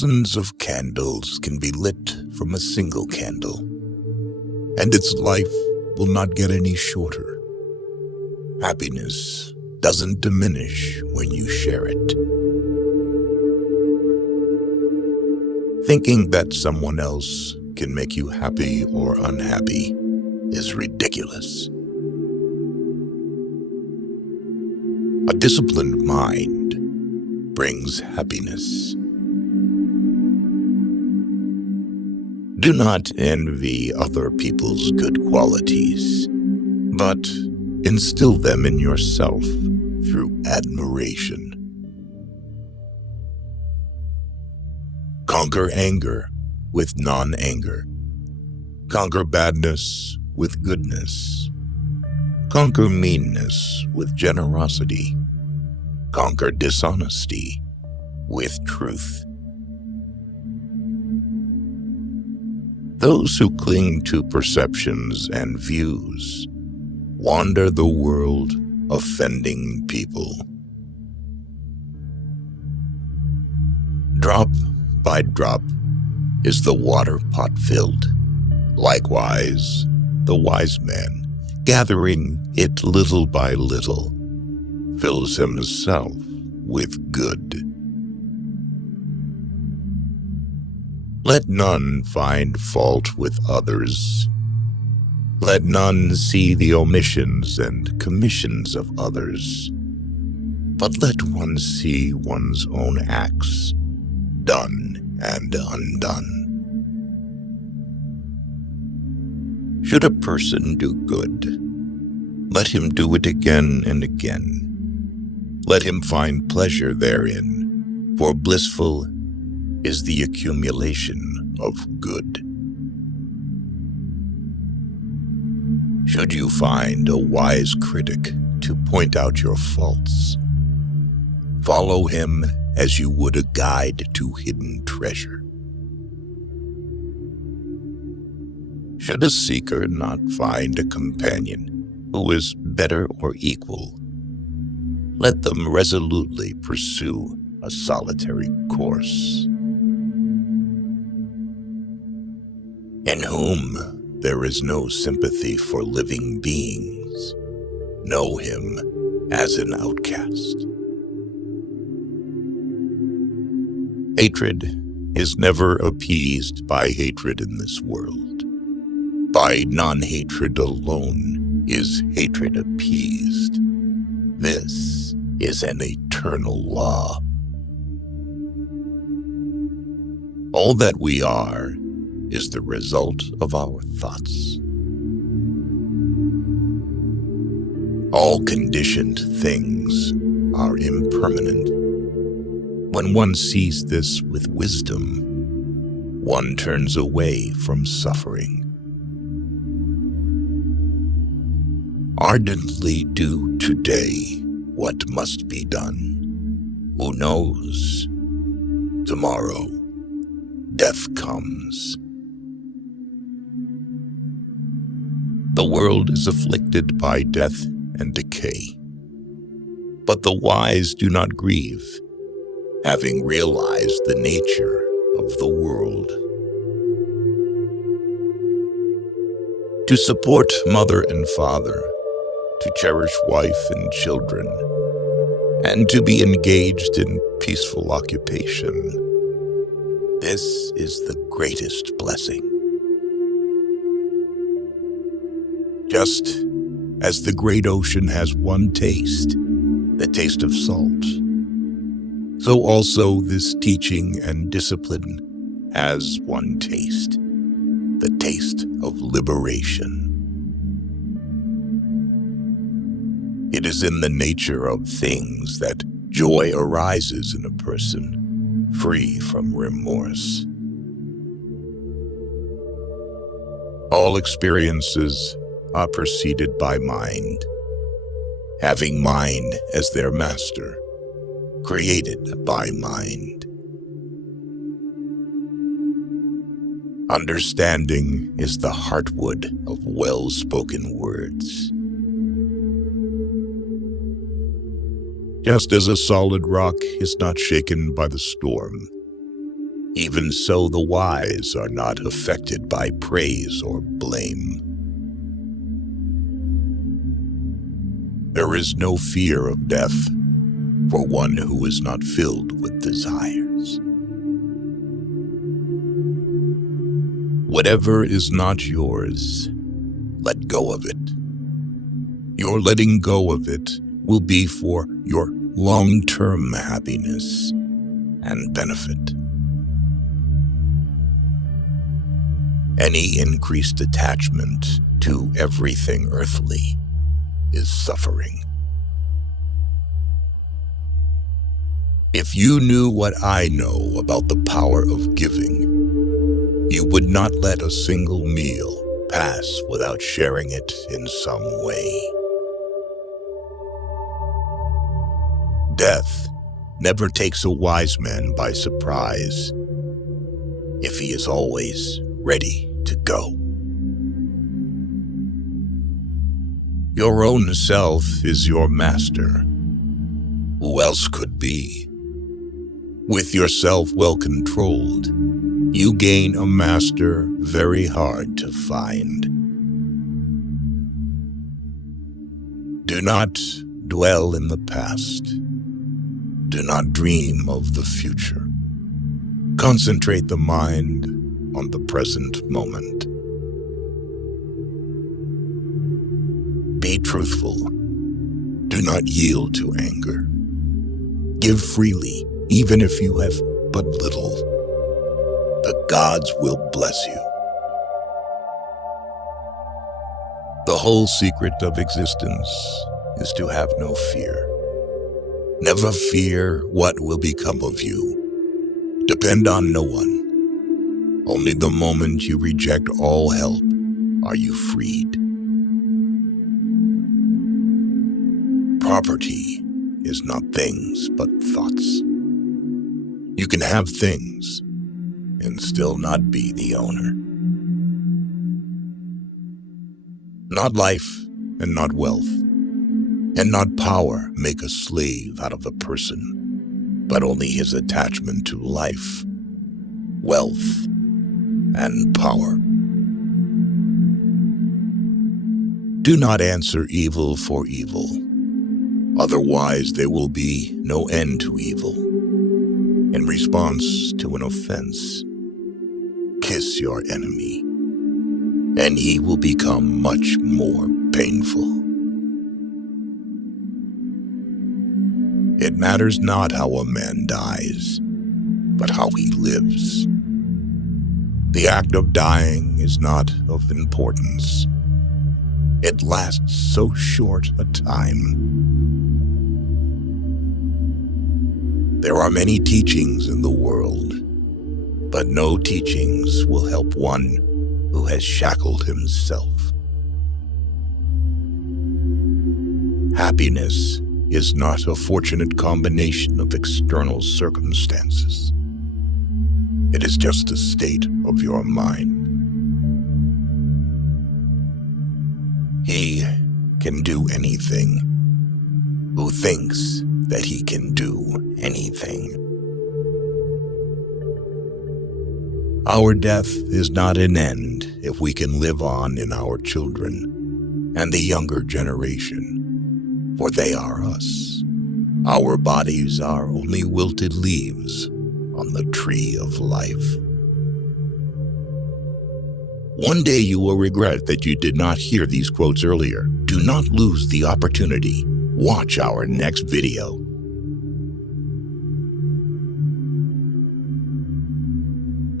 Thousands of candles can be lit from a single candle, and its life will not get any shorter. Happiness doesn't diminish when you share it. Thinking that someone else can make you happy or unhappy is ridiculous. A disciplined mind brings happiness. Do not envy other people's good qualities, but instill them in yourself through admiration. Conquer anger with non-anger. Conquer badness with goodness. Conquer meanness with generosity. Conquer dishonesty with truth. Those who cling to perceptions and views wander the world offending people. Drop by drop is the water pot filled. Likewise, the wise man, gathering it little by little, fills himself with good. Let none find fault with others. Let none see the omissions and commissions of others, but let one see one's own acts, done and undone. Should a person do good, let him do it again and again. Let him find pleasure therein, for blissful is the accumulation of good. Should you find a wise critic to point out your faults, follow him as you would a guide to hidden treasure. Should a seeker not find a companion who is better or equal, let them resolutely pursue a solitary course. In whom there is no sympathy for living beings, know him as an outcast. Hatred is never appeased by hatred in this world. By non-hatred alone is hatred appeased. This is an eternal law. All that we are is the result of our thoughts. All conditioned things are impermanent. When one sees this with wisdom, one turns away from suffering. Ardently do today what must be done. Who knows? Tomorrow, death comes. The world is afflicted by death and decay, but the wise do not grieve, having realized the nature of the world. To support mother and father, to cherish wife and children, and to be engaged in peaceful occupation, this is the greatest blessing. Just as the great ocean has one taste, the taste of salt, so also this teaching and discipline has one taste, the taste of liberation. It is in the nature of things that joy arises in a person, free from remorse. All experiences are preceded by mind, having mind as their master, created by mind. Understanding is the heartwood of well-spoken words. Just as a solid rock is not shaken by the storm, Even so, the wise are not affected by praise or blame. There is no fear of death for one who is not filled with desires. Whatever is not yours, let go of it. Your letting go of it will be for your long-term happiness and benefit. Any increased attachment to everything earthly is suffering. If you knew what I know about the power of giving, you would not let a single meal pass without sharing it in some way. Death never takes a wise man by surprise if he is always ready to go. Your own self is your master. Who else could be? With yourself well controlled, you gain a master very hard to find. Do not dwell in the past. Do not dream of the future. Concentrate the mind on the present moment. Be truthful. Do not yield to anger. Give freely, even if you have but little. The gods will bless you. The whole secret of existence is to have no fear. Never fear what will become of you. Depend on no one. Only the moment you reject all help are you freed. Property is not things, but thoughts. You can have things and still not be the owner. Not life and not wealth and not power make a slave out of a person, but only his attachment to life, wealth, and power. Do not answer evil for evil. Otherwise, there will be no end to evil. In response to an offense, kiss your enemy, and he will become much more painful. It matters not how a man dies, but how he lives. The act of dying is not of importance. It lasts so short a time. There are many teachings in the world, but no teachings will help one who has shackled himself. Happiness is not a fortunate combination of external circumstances. It is just a state of your mind. He can do anything who thinks that he can do anything. Our death is not an end if we can live on in our children and the younger generation, for they are us. Our bodies are only wilted leaves on the tree of life. One day you will regret that you did not hear these quotes earlier. Do not lose the opportunity. Watch our next video